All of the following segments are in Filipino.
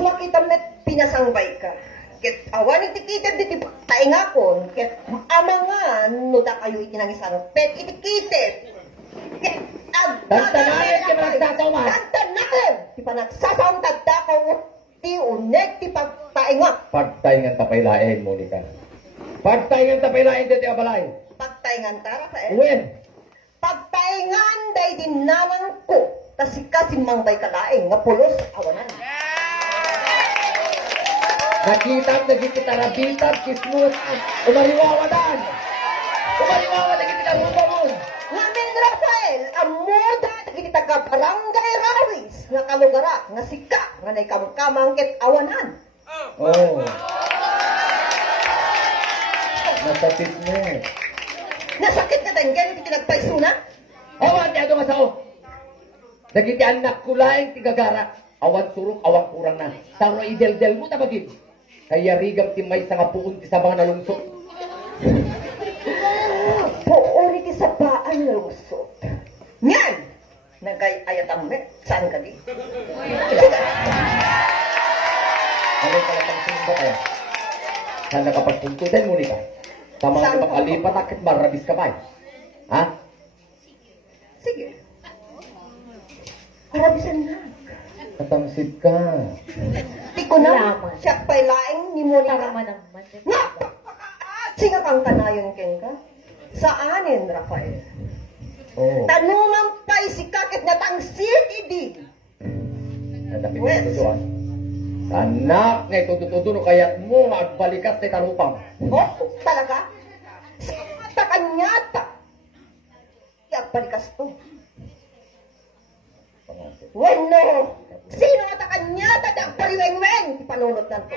makita met pinasangbay ka. Ket awan itikitid diti taingakon, ket amangan no da kayo itinangisan. Pet itikitid. Ket Tantanayan ti panagsasawma. Tantanayan ti panagsasawma tagdakaw ti unek ti pagtaingak. Pagtaingan tapaylain, Monica. Pagtaingan tapaylain dito abalay. Pagtaingan tara ka eh. Uwin. Pagtaingan day din namang ko. Kasi mangbay kalaing nga pulos awanan. Nakitang nagkitarabitan, kismus, umariwawadan. Umariwawadan nagkitararupa mo. Ngamin Rafael, amuda kita ka barangay Rawis nga kalugara nga sika nga nay kamkamang ket awanan. Oh. Nasakit mo. Nasakit ka tanggen ti nagpaisuna? Awan, di ato masao. Nagiti anak ko laing tigagara. Awan surok, awan kurang na. Taro idel-del mo tabagin. Kaya rigam ti may nga puun ti sabang nalungsok. Puuri ti sabaan nga lusot. Nyan! Nagay ayatang me. Saan ka di? Anong kalatang sumba kaya? Saan nakapagpuntudan mo ka? Sa mga Saan ka? makalipat akit marabis ka ba? Ha? Sige. Parabisan na. Katangsid ka. Di ko na. Siya pa'y laing ni Monica. Nga! Singa kang kanayon ken ka? Saanin, Rafael? Oh. Tanungan pa'y si kakit na tangsit idi. Nadapit mo Wes. ito ah. Anak, nga itututudo no kayat mo magbalikas na tarupang. Oh, talaga? Sata kanyata. Kaya balikas to. Bueno, sino nga kanyata da paliweng-weng? Ipanunod na to.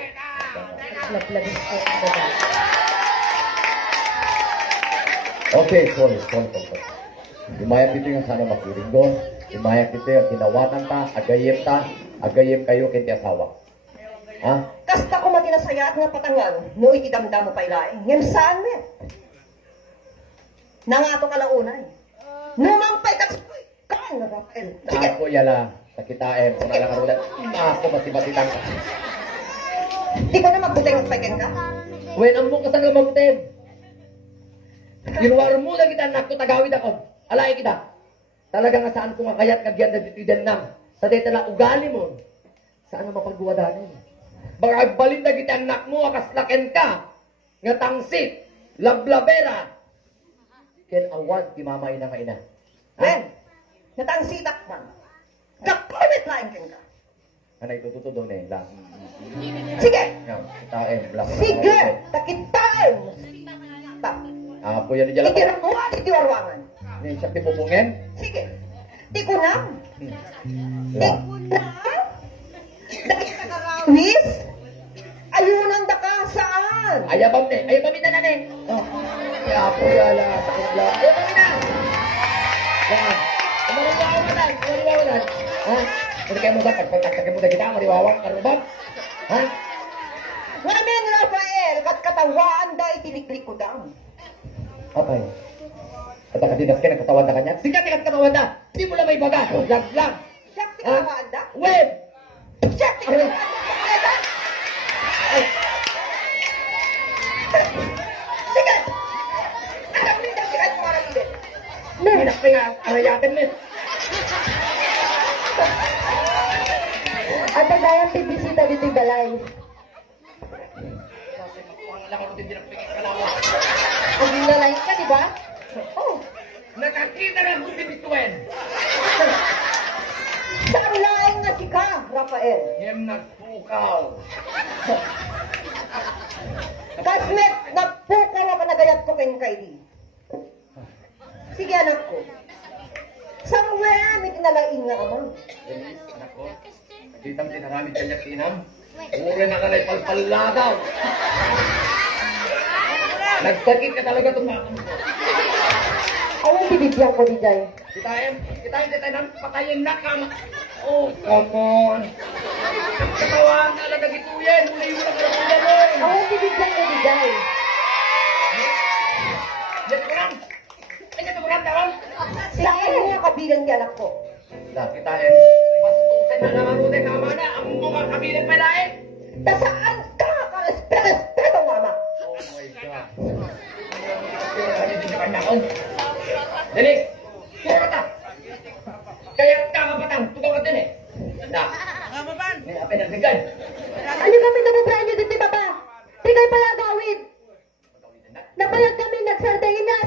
Laglagin ko ang baba. Okay, sorry. Imayap ito yung sana makiring doon. Imayap ito yung kinawatan ta, agayip kayo kinti asawa. Ha? Kasta ko matinasayat nga patangan, no itidamdam mo pa'y laing. Ngayon saan me? Nangato ka launay. Numampay ka kan, Rafael. Sige. Ako yala, sakitaem, kung nalang karulat, ako masibatitan ka. Di ko na magbuteng magpagyan ka? Wen, ang mong kasang mabutin. Ginuwar mo na kita, anak ko, tagawid ako. Alay kita. Talaga nga saan ko nga kayat kagyan na ditidan nam. Sa dito lang ugali mo. Saan na mapagbuwadanin? Baka balin na kita, anak mo, akaslaken ka. Nga tangsit, lablabera. Ken awad, ti mama ina ka ina. Ben, natangsitak man. Kapunit laing ken ka. Ano itututudo na yun lang. Sige. Kitaem, black. Sige. Takitain. Tak. Apo yan ni Jala. Hindi na mo iti warwangan. Ni siya pipupungin. Sige. Di ko na. Di ko na. Dahil nagarawis. Ayunan da ka saan? Ayabam ni. Ayabam ina na ni. Apo yala. Takot lang. Ayabam ina. Yan. Umariwawanan. Umariwawanan. Ha? Hindi kayo mo ba? Pagpagtagtagin mo na kita. Umariwawang karubab. Ha? Ngamin, Rafael, katawaan da itiniklik ko daw. Apay. At nakadinas ka ng katawan na kanya. Sikat ka ng katawan na. Hindi mo na may baga. Lang. Siyak tikawaan da? Web. Siyak tikawaan da? Sige! Anak mo yung sikat mo arang ulit. Minak pa nga. Arayatin mo. At nagayang bibisita dito yung balay. Ang lalain ka, di ba? Oh, Nakakita na kung bibituin. saan laing nga si ka, Rafael? Him nagpukaw. Kasmet, nagpukaw ka nagayat ko kayong kaili. Sige, anak ko. Saan may tinalain nga amang? Nako. Nakita mo tinaramid kanya tinam. Uri na kalay palpaladaw. Nagsakit ka talaga tumakon ko. Anong bibigyan ko ni Jai? Kitain nang patayin na kama. Oh, come on. Katawan talaga gituyen. Muli mo na karamulan mo. Anong bibigyan ko ni Jai? Yan ko lang. Ay, yan ko lang, tawang. Saan mo kabilang di anak ko? Lah, kitain. Pastukan na naman mo na kama na. Ang mga Sabihin pa lain. Tasaan ka ka-respeto, mama. Oh my God. Dennis, tuwa ka. Kaya kakapatang, tuwa ka din eh. Na, may apin ang bigay. Ano kami nabubraan niyo dito, Papa? Di kayo pala gawin. Napalag kami nagsardengin na.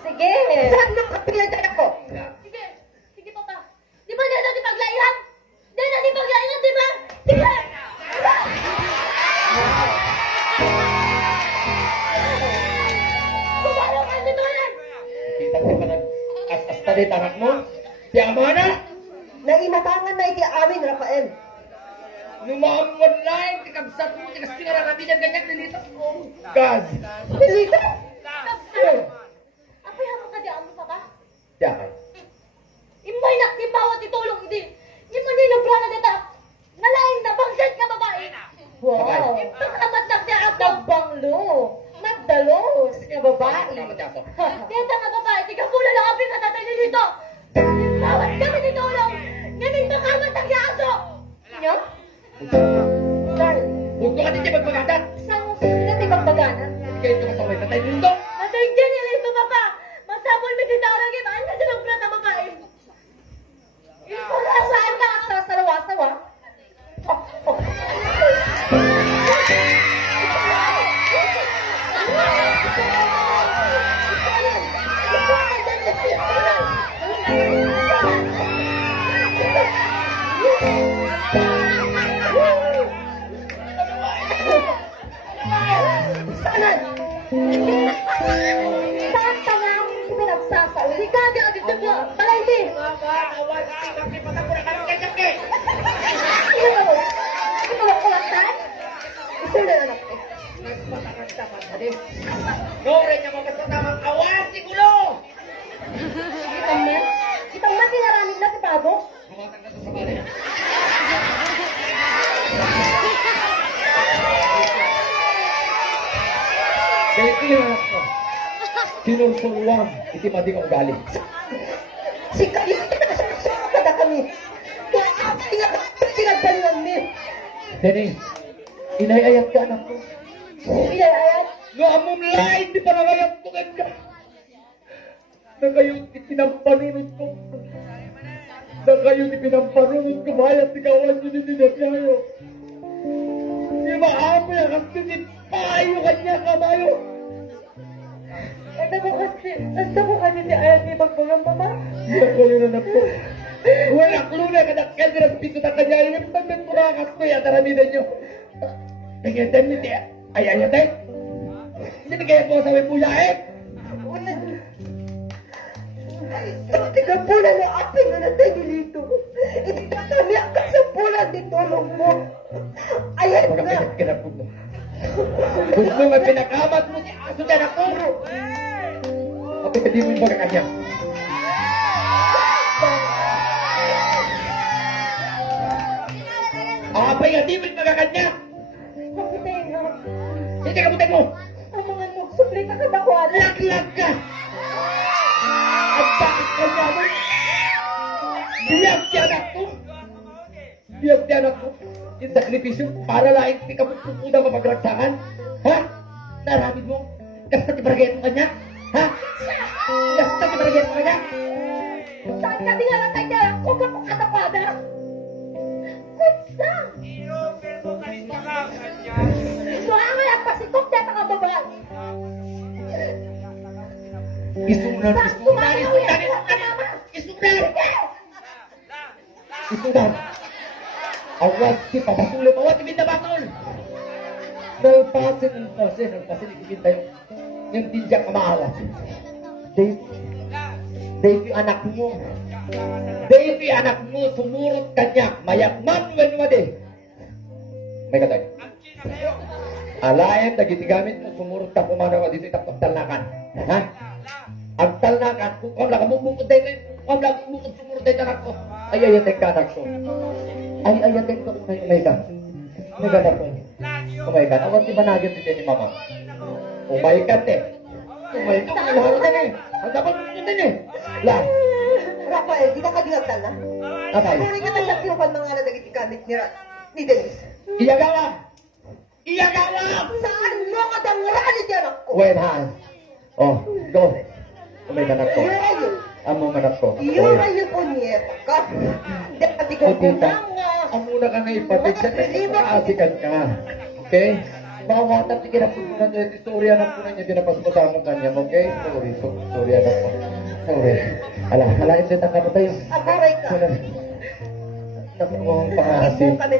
Sige. Saan nang kapilan tayo ko? Sige, sige papa. Di ba na natin paglaihan? Di na natin paglaihan, di ba? Sige! Kumaro ka dito yan! Kita ko pa nag-as-as talit anak mo. Tiyan mo na. Naimatangan na iti amin, Rafael. Lumang online, tikabsat mo, tikastingara natin ang ganyan nilito. Oh God. Pilito? Oh. Apay mo ka di mo papa? Tiyan. Imay nak di bawat itulong hindi. Di mo nilubra na dito. Nalaing na bangsit ka babae. Wow. Pagkamat nak di ako. Nagbanglo. Nagdalos nga babae. Tama tiyan ko. Kaya nga babae, tiga pula lang apin ka tatay dito. Bawat kami nitulong. Ganun pagkamat nak di aso. Nya? Huwag ko ka din siya magpagata. Saan natin magbagana? Kaya ito kasaway tatay dito. Atay dyan yung ito papa. Masabol may tinawag yung ano na nilubra na babae. Saan ka sa salawa-sawa? Saan ka nga pinagsasaw? Hindi ka di agad na balay di. Ano ba mo? Ito ba kulatan? Gusto na anak ko. Nore niya mga kasamang awan, sigulo! Itang man pinaramid na si Pabo. Hawakan ka to sa bali. Kaya ito yung anak ko. Sinursuruan, iti mading ang ugali. Si kayo, pinasasama ka na kami. Kaya amin nga, pinagbaluan mi. Denny, inayayat ka anak ko. Pinayayat. Nga among lain, di pa nangayat ko kanya. Na kayo itinampanunod ko. Na kayo itinampanunod ko, mayat ikawan nyo din dinasyayo. Di maamoy ang payo kanya kamayo. Asa mo kasi ni Ayat ni Bagbagang Mama? Wala ko rin anak ko. Wala ko rin kadakkel din ang pito na kanya. Yung pagminturakas ko yung ataramidan nyo. Nangyatan nyo tiya. Ay, ayatay. Hindi na kaya po sa may puya eh. Tiga pula na apin na natay nilito. Iti kami ang kasampulan di tulong mo. Ayan Wala na. kayo kinapog mo. Gusto mo pinakamat mo si aso dyan ako. Ako hindi mo yung pagkakanya. Apay nga di mo yung pagkakanya. Kapitay nga. Hindi ka butan mo. Ang mga nagsuplay ka kadakuan. Laglag ka. At bakit kanya mo? Biyag di anak ko. Biyag di anak ko. Yung sakripisyo para lang hindi ka pupuda mapagragsakan. Ha? Naramid mo? Gasta tibaragay mo kanya? Ha? Gasta tibaragay mo kanya? Saan ka di nga lang tayo niya? Kung ka kung kadakwada. Kusta? Suhangan ang pasikop niya mga babae. Isunan, isunan, isunan, isunan, isunan! Isunan! Awad si Papasulo, awad si Bindabatol! Nalpasin, nalpasin, ikibinta yung tinjak na maawa. Dave, yung anak mo. Dave, yung anak mo, sumurot ka niya, mayakman mo madi. May katay. Alayan, nagitigamit mo, sumurot ka pumanaw ka dito, itapos talnakan. Ha? Ang talnakan, kung kam lang, bukod tayo, kam lang, bukod sumurot tayo anak ko. Ay, ayatek ka anak ko. Ay, ayatek ko kung may ka. May ka anak ko. Oh my God, awan si banagin dito ni mama. Oh my God, eh. Oh my God, ang laro na eh. Ang dapat mo din eh. Lang. Rafael, di ka kadigagtal na? Atay. Puri ka na sa kinukan mga nadagit gamit ni Rat. ni Denise. Iyagawa! Iyagawa! Saan mo kadangurani di anak ko? Wait, ha? Oh, go. Umay anak ko. Yurayo. Amo anak ko. Yurayo po niya ka. Dati ko O tita, kumanga. amuna ka na ipatid sa kaasikan ka. Okay? Mga watak, di kinapunan niya, istorya na po niya, dinapasmata mo kanya, okay? Sorry, anak ko. Sorry. Ala, ito yung tayo. Agoray ka. Naku, ang pangasin. Kami